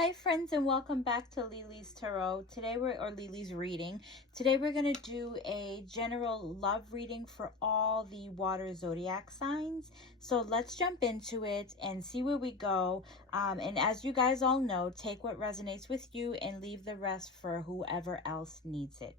Hi friends, and welcome back to Lily's Tarot. Or Lily's reading. Today we're going to do a general love reading for all the water zodiac signs. So let's jump into it and see where we go. And as you guys all know, take what resonates with you and leave the rest for whoever else needs it.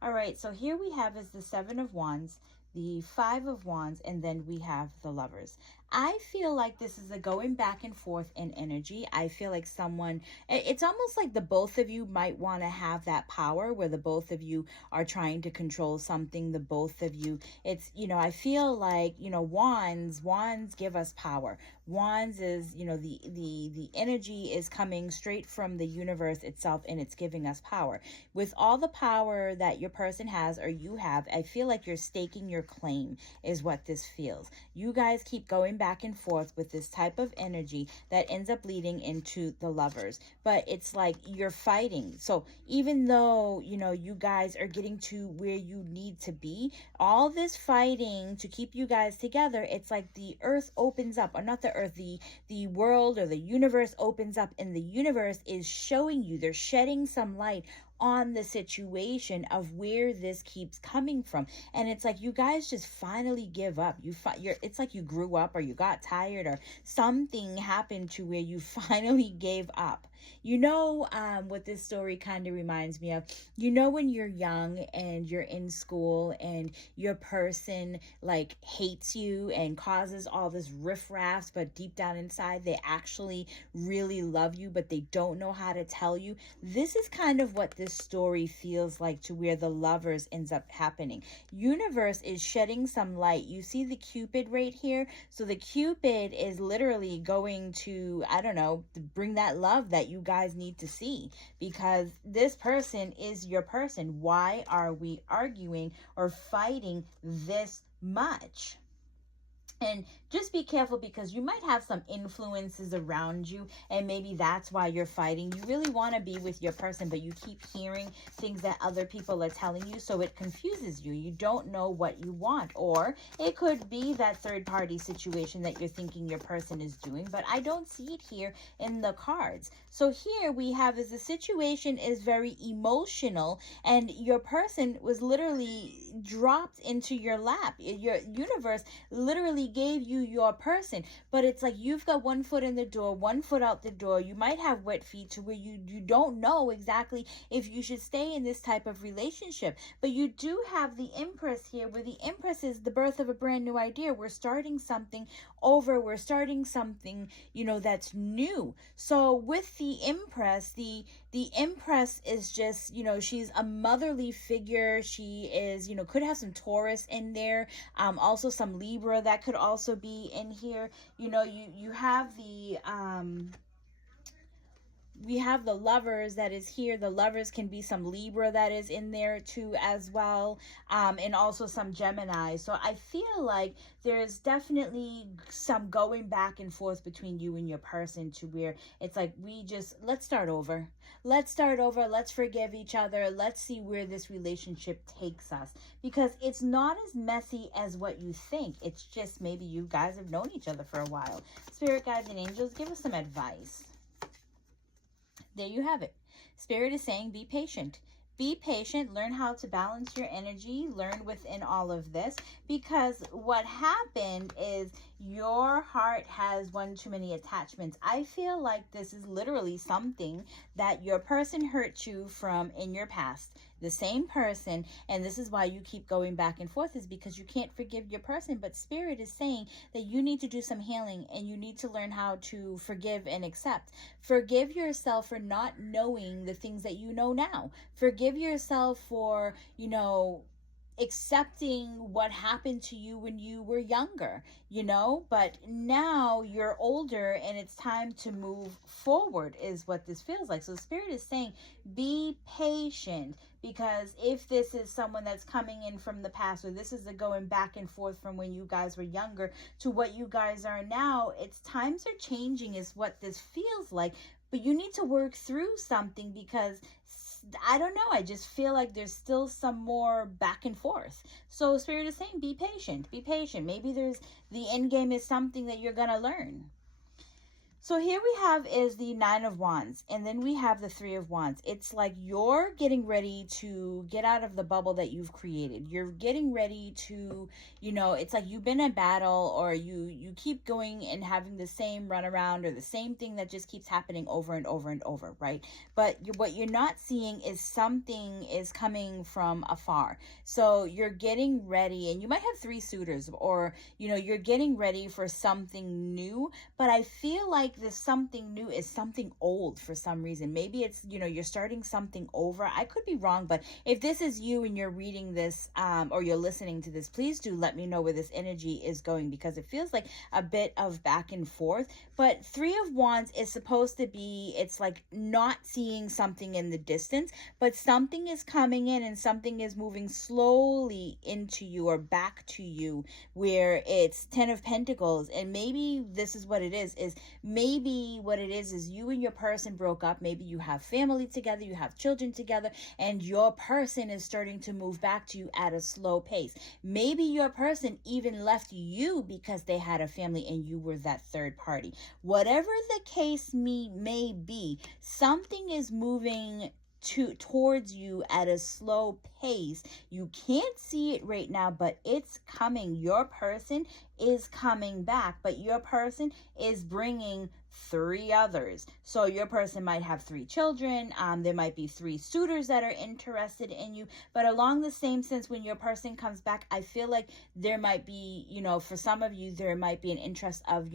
All right, so here we have is the Seven of Wands, the Five of Wands, and then we have the Lovers. I feel like this is a going back and forth in energy. I feel like it's almost like the both of you might want to have that power where the both of you are trying to control something. The both of you, I feel like, wands give us power. Wands is, the energy is coming straight from the universe itself, and it's giving us power. With all the power that your person has or you have, I feel like you're staking your claim is what this feels. You guys keep going back and forth with this type of energy that ends up leading into the Lovers. But it's like you're fighting. So even though, you guys are getting to where you need to be, all this fighting to keep you guys together, it's like the earth opens up, or not the earth, the world or the universe opens up, and the universe is showing you, they're shedding some light on the situation of where this keeps coming from. And it's like you guys just finally give up. It's like you grew up, or you got tired, or something happened to where you finally gave up. What this story kind of reminds me of? When you're young and you're in school and your person like hates you and causes all this riffraff, but deep down inside they actually really love you, but they don't know how to tell you. This is kind of what this story feels like, to where the Lovers ends up happening. Universe is shedding some light. You see the Cupid right here? So the Cupid is literally going to, to bring that love that you guys need to see, because this person is your person. Why are we arguing or fighting this much? And just be careful, because you might have some influences around you, and maybe that's why you're fighting. You really want to be with your person, but you keep hearing things that other people are telling you, so it confuses you. You don't know what you want. Or it could be that third-party situation that you're thinking your person is doing, but I don't see it here in the cards. So here we have is the situation is very emotional, and your person was literally dropped into your lap. Your universe literally gave you your person, but it's like you've got one foot in the door, one foot out the door. You might have wet feet to where you don't know exactly if you should stay in this type of relationship. But you do have the Empress here, where the Empress is the birth of a brand new idea. We're starting something over. We're starting something, that's new. So with the Empress, the Empress is just, she's a motherly figure. She is, could have some Taurus in there, also some Libra that could also be in here. You have we have the Lovers that is here. The Lovers can be some Libra that is in there too as well, and also some Gemini. So I feel like there's definitely some going back and forth between you and your person, to where it's like, let's start over. Let's forgive each other. Let's see where this relationship takes us, because it's not as messy as what you think. It's just maybe you guys have known each other for a while. Spirit guides and angels, give us some advice. There you have it. Spirit is saying, be patient. Be patient. Learn how to balance your energy. Learn within all of this, because what happened is your heart has one too many attachments. I feel like this is literally something that your person hurt you from in your past. The same person, and this is why you keep going back and forth, is because you can't forgive your person. But Spirit is saying that you need to do some healing, and you need to learn how to forgive and accept. Forgive yourself for not knowing the things that you know now. Forgive yourself for, accepting what happened to you when you were younger, but now you're older and it's time to move forward, is what this feels like. So Spirit is saying, be patient, because if this is someone that's coming in from the past, or this is a going back and forth from when you guys were younger to what you guys are now, it's times are changing is what this feels like. But you need to work through something, because I don't know, I just feel like there's still some more back and forth. So Spirit is saying, be patient. Maybe the end game is something that you're going to learn. So here we have is the Nine of Wands, and then we have the Three of Wands. It's like you're getting ready to get out of the bubble that you've created. You're getting ready to, it's like you've been in battle, or you keep going and having the same runaround or the same thing that just keeps happening over and over and over, right? But what you're not seeing is something is coming from afar. So you're getting ready, and you might have three suitors, or, you're getting ready for something new, but I feel like this something new is something old for some reason. Maybe it's, you're starting something over. I could be wrong, but if this is you and you're reading this, or you're listening to this, please do let me know where this energy is going, because it feels like a bit of back and forth. But Three of Wands is supposed to be, it's like not seeing something in the distance, but something is coming in and something is moving slowly into you or back to you, where it's Ten of Pentacles. And maybe this is what it is maybe what it is you and your person broke up. Maybe you have family together, you have children together, and your person is starting to move back to you at a slow pace. Maybe your person even left you because they had a family and you were that third party. Whatever the case may be, something is moving towards you at a slow pace. You can't see it right now, but it's coming. Your person is coming back, but your person is bringing three others. So your person might have three children. There might be three suitors that are interested in you. But along the same sense, when your person comes back, I feel like there might be, for some of you, there might be an interest of,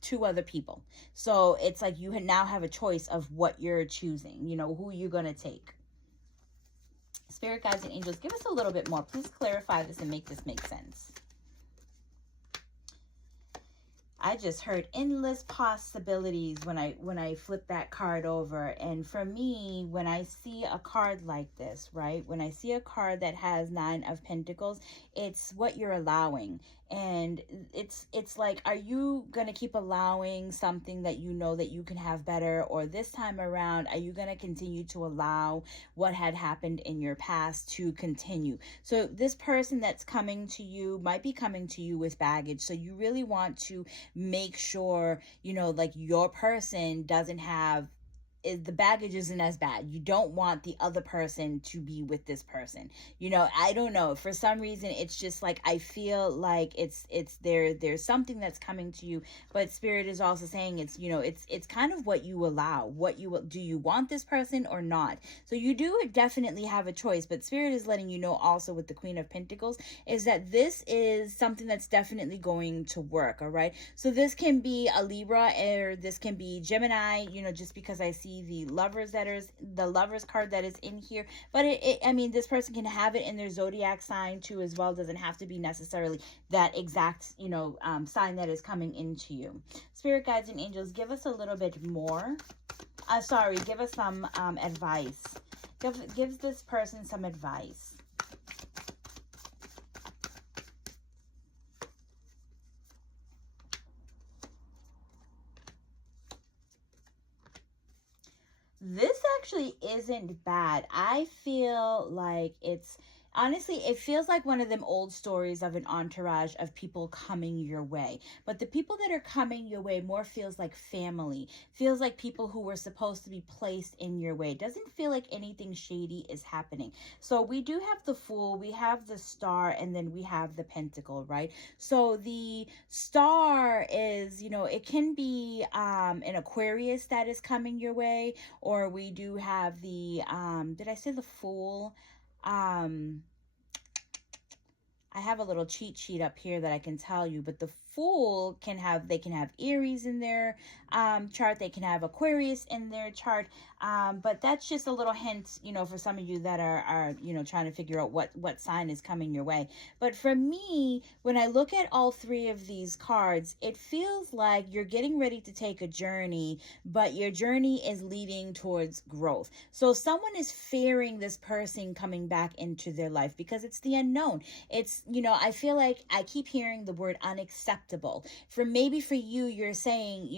two other people. So it's like you now have a choice of what you're choosing, who you're going to take. Spirit guides and angels, give us a little bit more. Please clarify this and make this make sense. I just heard endless possibilities when I flip that card over. And for me, when I see a card like this, right? When I see a card that has Nine of Pentacles, it's what you're allowing. And it's like, are you going to keep allowing something that you know that you can have better? Or this time around, are you going to continue to allow what had happened in your past to continue? So this person that's coming to you might be coming to you with baggage. So you really want to make sure, like your person doesn't have, the baggage isn't as bad. You don't want the other person to be with this person. I don't know. For some reason, it's just like, I feel like there's something that's coming to you, but Spirit is also saying it's kind of what you allow. Do you want this person or not? So you do definitely have a choice, but Spirit is letting you know also with the Queen of Pentacles is that this is something that's definitely going to work. All right. So this can be a Libra, or this can be Gemini, just because I see the lovers card that is in here, but this person can have it in their zodiac sign too as well. Doesn't have to be necessarily that exact sign that is coming into you. Spirit guides and angels, give us a little bit more. Give us some advice. Give this person some advice. This actually isn't bad. I feel like honestly, it feels like one of them old stories of an entourage of people coming your way. But the people that are coming your way more feels like family. Feels like people who were supposed to be placed in your way. Doesn't feel like anything shady is happening. So we do have the Fool, we have the Star, and then we have the Pentacle, right? So the Star is, it can be an Aquarius that is coming your way, or we do have the, did I say the Fool? I have a little cheat sheet up here that I can tell you, but the Fool can have Aries in their chart. They can have Aquarius in their chart. But that's just a little hint, for some of you that are trying to figure out what sign is coming your way. But for me, when I look at all three of these cards, it feels like you're getting ready to take a journey, but your journey is leading towards growth. So someone is fearing this person coming back into their life because it's the unknown. It's, I feel like I keep hearing the word unacceptable unacceptable. Maybe for you, you're saying,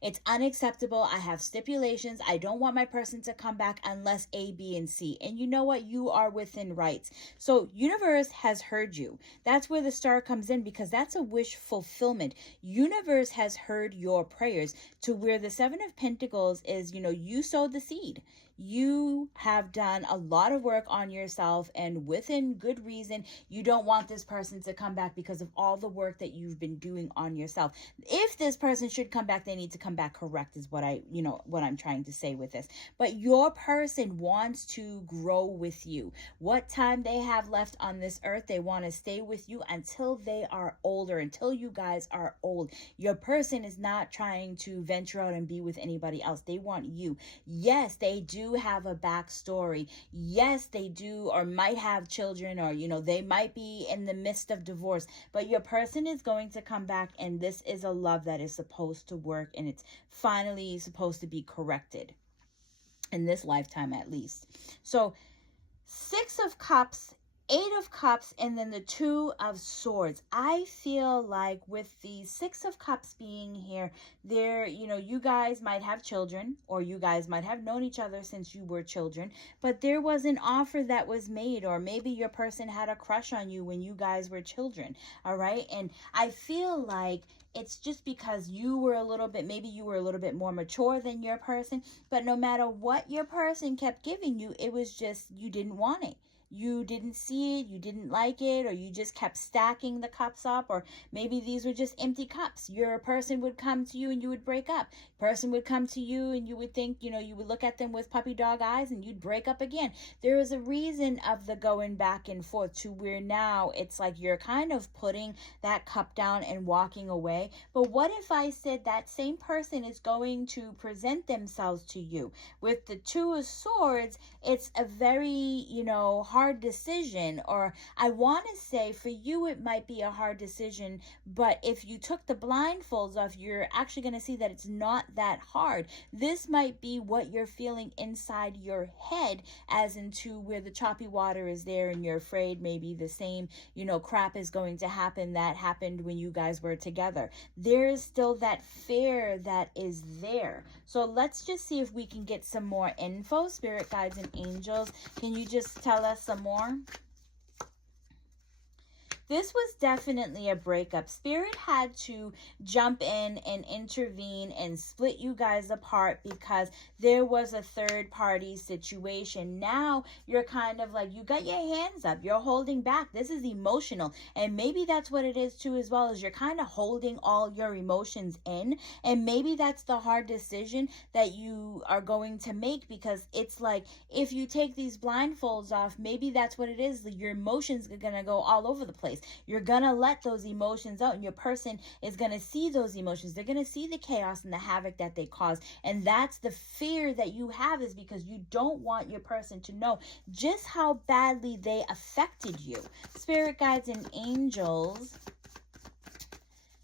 it's unacceptable. I have stipulations. I don't want my person to come back unless A, B, and C. And you know what? You are within rights. So universe has heard you. That's where the star comes in, because that's a wish fulfillment. Universe has heard your prayers, to where the Seven of Pentacles is, you sowed the seed. You have done a lot of work on yourself, and within good reason, you don't want this person to come back because of all the work that you've been doing on yourself. If this person should come back, they need to come back correct, is what I'm trying to say with this. But your person wants to grow with you. What time they have left on this earth, they want to stay with you until they are older, until you guys are old. Your person is not trying to venture out and be with anybody else. They want you. Yes, they do have a backstory. Yes, they do, or might have children, or they might be in the midst of divorce, but your person is going to come back, and this is a love that is supposed to work, and it's finally supposed to be corrected in this lifetime, at least. So 6 of Cups, 8 of Cups, and then the 2 of Swords. I feel like with the 6 of Cups being here, you guys might have children, or you guys might have known each other since you were children, but there was an offer that was made, or maybe your person had a crush on you when you guys were children, all right? And I feel like it's just because you were a little bit more mature than your person, but no matter what your person kept giving you, it was just, you didn't want it. You didn't see it, you didn't like it, or you just kept stacking the cups up, or maybe these were just empty cups. Your person would come to you and you would break up. Person would come to you and you would think, you would look at them with puppy dog eyes and you'd break up again. There is a reason of the going back and forth, to where now it's like you're kind of putting that cup down and walking away. But what if I said that same person is going to present themselves to you? With the 2 of Swords, it's a very, hard decision, or I want to say for you it might be a hard decision, but if you took the blindfolds off, you're actually going to see that it's not that hard. This might be what you're feeling inside your head, as into where the choppy water is there and you're afraid maybe the same, crap is going to happen that happened when you guys were together. There's still that fear that is there. So let's just see if we can get some more info. Spirit guides and angels, can you just tell us some more? This was definitely a breakup. Spirit had to jump in and intervene and split you guys apart because there was a third party situation. Now you're kind of like, you got your hands up. You're holding back. This is emotional. And maybe that's what it is too, as well, as you're kind of holding all your emotions in. And maybe that's the hard decision that you are going to make, because it's like, if you take these blindfolds off, maybe that's what it is. Your emotions are going to go all over the place. You're going to let those emotions out, and your person is going to see those emotions. They're going to see the chaos and the havoc that they cause. And that's the fear that you have, is because you don't want your person to know just how badly they affected you. Spirit guides and angels.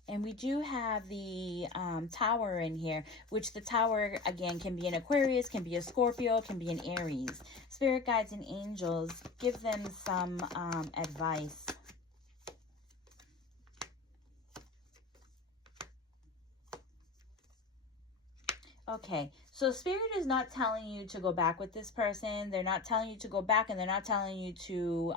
And we do have the Tower in here, which the Tower, again, can be an Aquarius, can be a Scorpio, can be an Aries. Spirit guides and angels, give them some advice. Okay, so Spirit is not telling you to go back with this person. They're not telling you to go back, and they're not telling you to,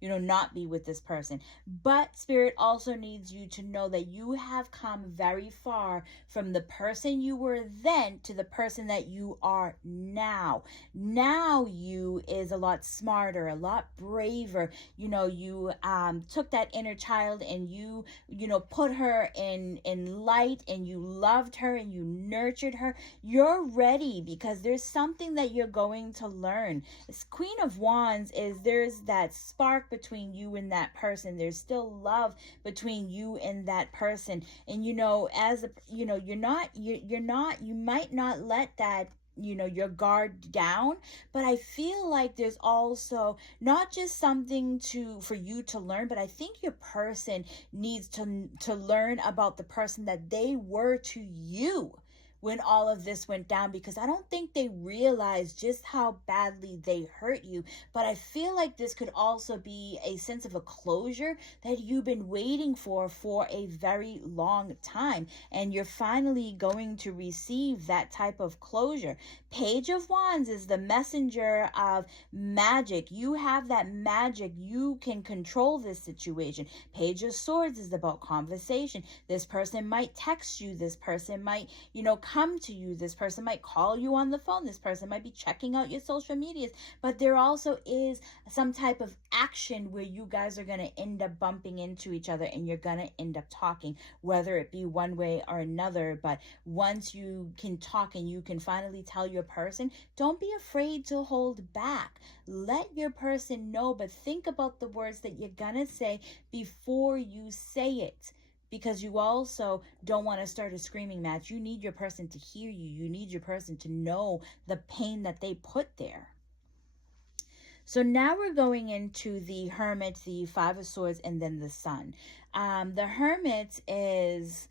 not be with this person. But Spirit also needs you to know that you have come very far from the person you were then to the person that you are now. Now you is a lot smarter, a lot braver. You took that inner child and you put her in light, and you loved her and you nurtured her. You're ready, because there's something that you're going to learn. This Queen of Wands is, there's that spark between you and that person. There's still love between you and that person. And you might not let that your guard down, but I feel like there's also not just something for you to learn, but I think your person needs to learn about the person that they were to you when all of this went down, because I don't think they realized just how badly they hurt you. But I feel like this could also be a sense of a closure that you've been waiting for a very long time, and you're finally going to receive that type of closure. Page of Wands is the messenger of magic. You have that magic. You can control this situation. Page of Swords is about conversation. This person might text you. This person might, come to you. This person might call you on the phone. This person might be checking out your social medias. But there also is some type of action where you guys are going to end up bumping into each other, and you're going to end up talking, whether it be one way or another. But once you can talk and you can finally tell your person, don't be afraid to hold back. Let your person know, but think about the words that you're going to say before you say it, because you also don't want to start a screaming match. You need your person to hear you. You need your person to know the pain that they put there. So now we're going into the Hermit, the Five of Swords, and then the Sun. The Hermit is,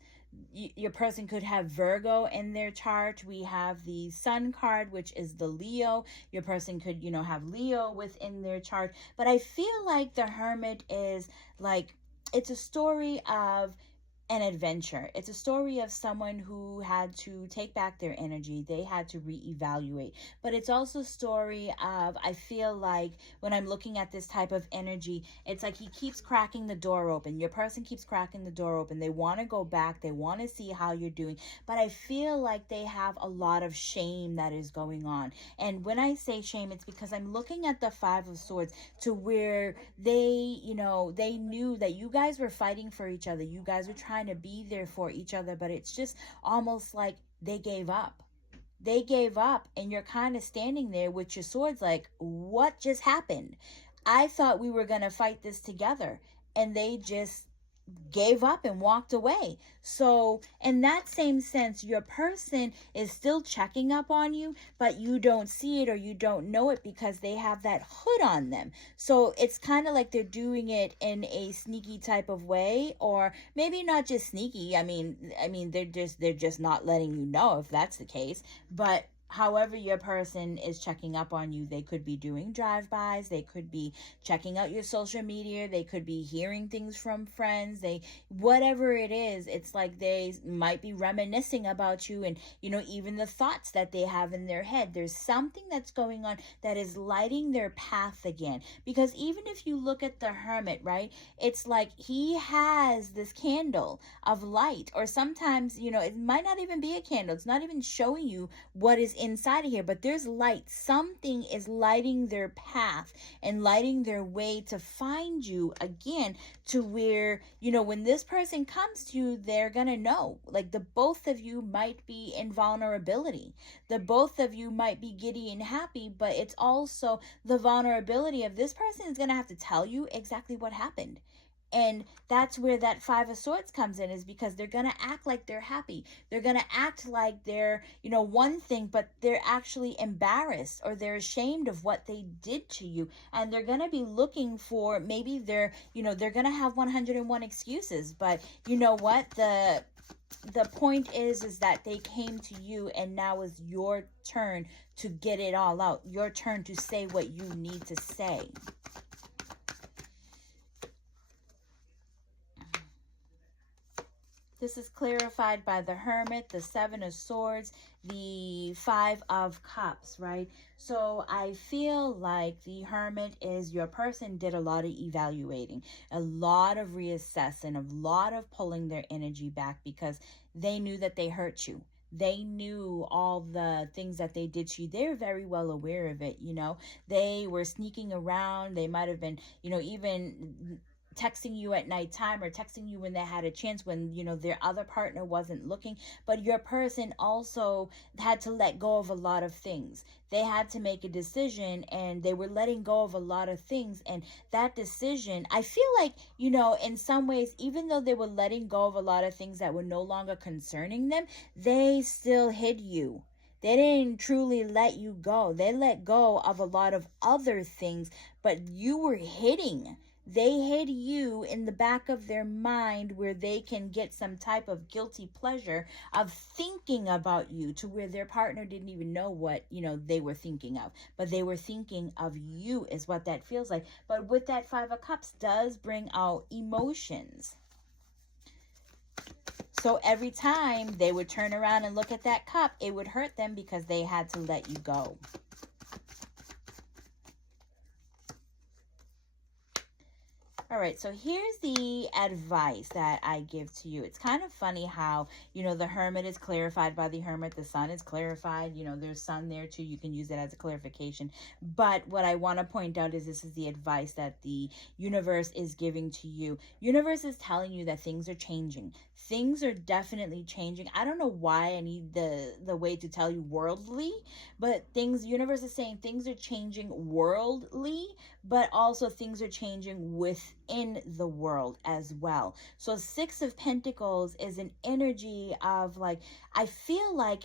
your person could have Virgo in their chart. We have the Sun card, which is the Leo. Your person could, have Leo within their chart. But I feel like the Hermit is like, it's a story of an adventure. It's a story of someone who had to take back their energy. They had to reevaluate. But it's also a story of, I feel like when I'm looking at this type of energy, it's like he keeps cracking the door open. Your person keeps cracking the door open. They want to go back. They want to see how you're doing. But I feel like they have a lot of shame that is going on. And when I say shame, it's because I'm looking at the Five of Swords to where they, they knew that you guys were fighting for each other. You guys were trying to be there for each other, but it's just almost like they gave up. They gave up, and you're kind of standing there with your swords like, what just happened? I thought we were going to fight this together, and they just gave up and walked away. So in that same sense, your person is still checking up on you, but you don't see it or you don't know it because they have that hood on them. So it's kind of like they're doing it in a sneaky type of way, or maybe not just sneaky. I mean they're just not letting you know, if that's the case. But however your person is checking up on you, they could be doing drive-bys, they could be checking out your social media, they could be hearing things from friends, whatever it is, it's like they might be reminiscing about you, and even the thoughts that they have in their head. There's something that's going on that is lighting their path again. Because even if you look at the Hermit, right, it's like he has this candle of light, or sometimes it might not even be a candle, it's not even showing you what is inside of here, but there's light. Something is lighting their path and lighting their way to find you again, to where when this person comes to you, they're gonna know, like, the both of you might be in vulnerability, the both of you might be giddy and happy, but it's also the vulnerability of this person is gonna have to tell you exactly what happened. And that's where that Five of Swords comes in, is because they're going to act like they're happy. They're going to act like they're, one thing, but they're actually embarrassed or they're ashamed of what they did to you. And they're going to be looking for, maybe they're going to have 101 excuses. But you know what? The point is that they came to you, and now is your turn to get it all out. Your turn to say what you need to say. This is clarified by the Hermit, the Seven of Swords, the Five of Cups, right? So I feel like the Hermit is, your person did a lot of evaluating, a lot of reassessing, a lot of pulling their energy back, because they knew that they hurt you. They knew all the things that they did to you. They're very well aware of it. They were sneaking around. They might have been, even texting you at nighttime, or texting you when they had a chance, when their other partner wasn't looking. But your person also had to let go of a lot of things. They had to make a decision, and they were letting go of a lot of things. And that decision, I feel like, in some ways, even though they were letting go of a lot of things that were no longer concerning them, they still hid you. They didn't truly let you go. They let go of a lot of other things, but you were hiding They hid you in the back of their mind where they can get some type of guilty pleasure of thinking about you, to where their partner didn't even know what, they were thinking of. But they were thinking of you is what that feels like. But with that Five of Cups does bring out emotions. So every time they would turn around and look at that cup, it would hurt them because they had to let you go. All right, so here's the advice that I give to you. It's kind of funny how, the Hermit is clarified by the Hermit. The Sun is clarified. There's Sun there too. You can use it as a clarification. But what I want to point out is this is the advice that the universe is giving to you. Universe is telling you that things are changing. Things are definitely changing. I don't know why I need the way to tell you worldly, but universe is saying things are changing worldly, but also things are changing within the world as well. So Six of Pentacles is an energy of like, I feel like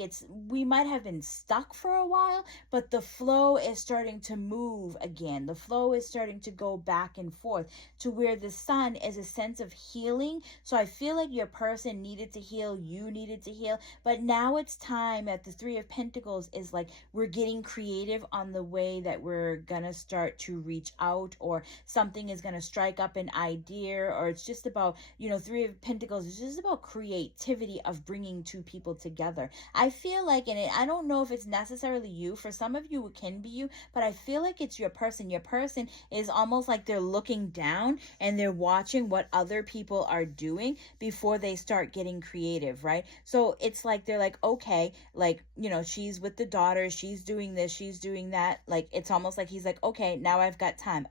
we might have been stuck for a while, but the flow is starting to move again. The flow is starting to go back and forth, to where the Sun is a sense of healing. So I feel like your person needed to heal, you needed to heal, but now it's time. At the Three of Pentacles is like, we're getting creative on the way that we're gonna start to reach out, or something is gonna strike up an idea, or it's just about, Three of Pentacles is just about creativity of bringing two people together. I feel like, and I don't know if it's necessarily you, for some of you it can be you, but I feel like it's your person. Your person is almost like they're looking down and they're watching what other people are doing before they start getting creative, right? So it's like they're like, okay, like, she's with the daughter, she's doing this, she's doing that. Like, it's almost like he's like, okay, now I've got time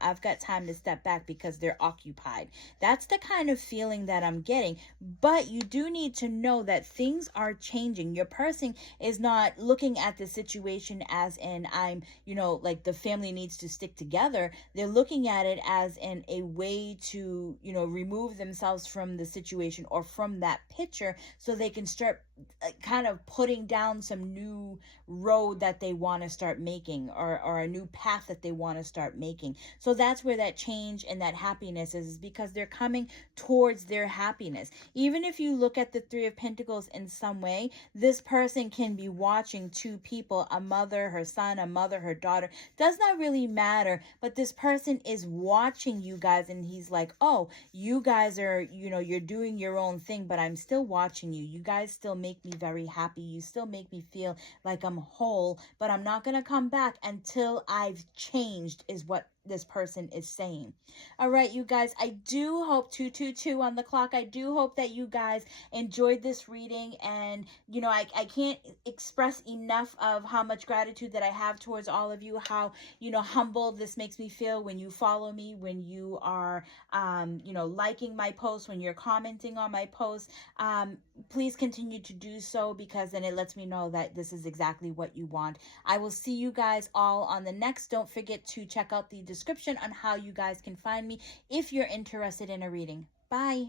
to step back because they're occupied. That's the kind of feeling that I'm getting. But you do need to know that things are changing. Your person is not looking at the situation as in, I'm, like the family needs to stick together. They're looking at it as in a way to, remove themselves from the situation or from that picture, so they can start kind of putting down some new road that they want to start making, or a new path that they want to start making. So that's where that change and that happiness is because they're coming towards their happiness. Even if you look at the Three of Pentacles in some way, this person can be watching two people, a mother, her son, a mother, her daughter, does not really matter, but this person is watching you guys, and he's like, oh, you guys are, you're doing your own thing, but I'm still watching you. You guys still make me very happy. You still make me feel like I'm whole, but I'm not going to come back until I've changed, is what this person is saying. All right, you guys, I do hope 222 on the clock. I do hope that you guys enjoyed this reading, and I can't express enough of how much gratitude that I have towards all of you, how humble this makes me feel when you follow me, when you are liking my posts, when you're commenting on my posts. Please continue to do so, because then it lets me know that this is exactly what you want. I will see you guys all on the next. Don't forget to check out the description on how you guys can find me if you're interested in a reading. Bye.